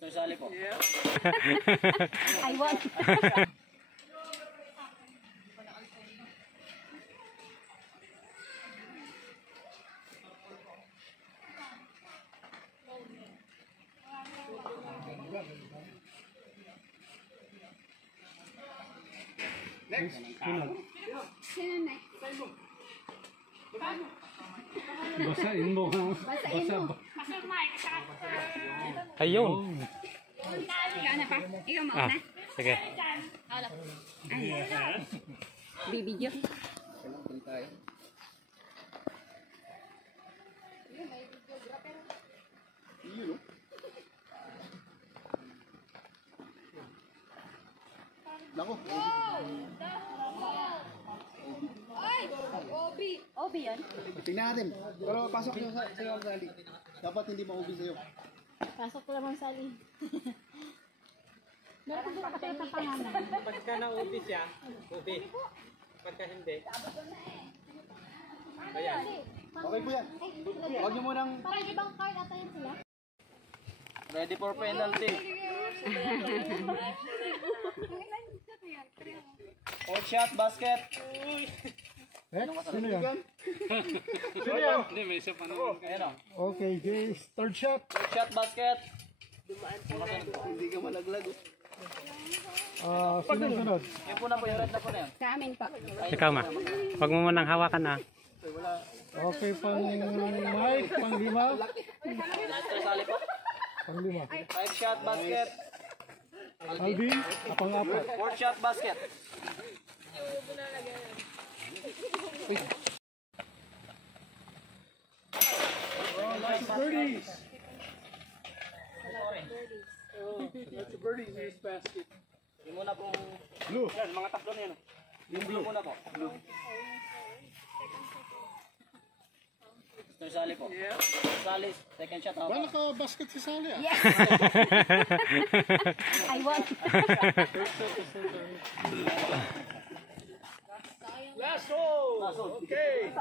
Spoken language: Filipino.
Mr. Sally po. I want. Next. Sino next? Basain mo. Basain mo. Ayun. Ikaw na pa. Ikaw mauna. Sige. Bibidyo. Nako. Ay! Obi. Obi yun? Tingnan natin. Pero pasok nyo sa iyo ang Sally. Dapat hindi maubi sa'yo. Pasok ko naman sali. Meron ko doon kasi sa pangalan. Pagka na-ubi siya, ubi. Pagka hindi. Ayan. Okay po yan. Huwag nyo munang... Parang ibang card ata yun sila. Ready for penalty. Fourth shot, basket. Sino yan? Sino yan? Hindi, may isa pa naman. Ayan o. Okay, guys. Third shot. Fourth shot, basket. Hindi ka malaglag. Sunod. Yan po na po, yung red na po na yan. Sa amin pa. Ikaw ma. Huwag mo munang hawakan na. Okay, pang Mike, pang lima. Mr. Sally po. Pang lima. Five shot, basket. Alvin, pang apat. Fourth shot, basket. Birdies. That's a birdie in this basket. Yung muna pong... Blue. Yan, mga tatlo na yan. Yung blue muna po. Blue. Mr. Sally po. Sally, second shot. Ba, naka-basket si Sally ah. Yes! I want. Last hole! Okay!